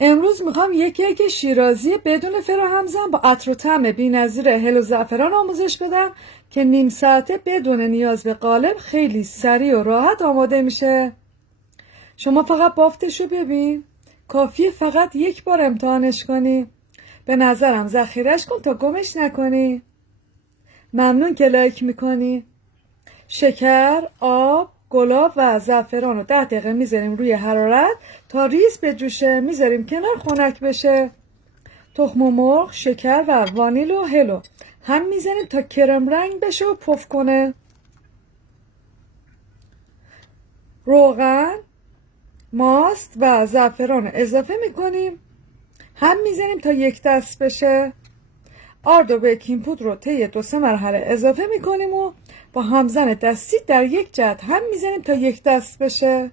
امروز میخوام یک کیک شیرازی بدون فر و همزن با عطر و طعم بی‌نظیر هل و زعفران آموزش بدم که نیم ساعته بدون نیاز به قالب خیلی سریع و راحت آماده میشه. شما فقط بافتشو ببین، کافیه فقط یک بار امتحانش کنی. به نظرم ذخیرش کن تا گمش نکنی. ممنون که لایک میکنی. شکر، آب، گلاب و زعفران رو 10 دقیقه میذاریم روی حرارت تا ریز بجوشه، میذاریم کنار خنک بشه. تخم مرغ، شکر و وانیل و هلو هم میزنیم تا کرم رنگ بشه و پف کنه. روغن، ماست و زعفران رو اضافه میکنیم، هم میزنیم تا یک دست بشه. آرد و بیکینگ پودر رو طی 2-3 مرحله اضافه میکنیم و با همزن دستی در یک جهت هم میزنیم تا یک دست بشه.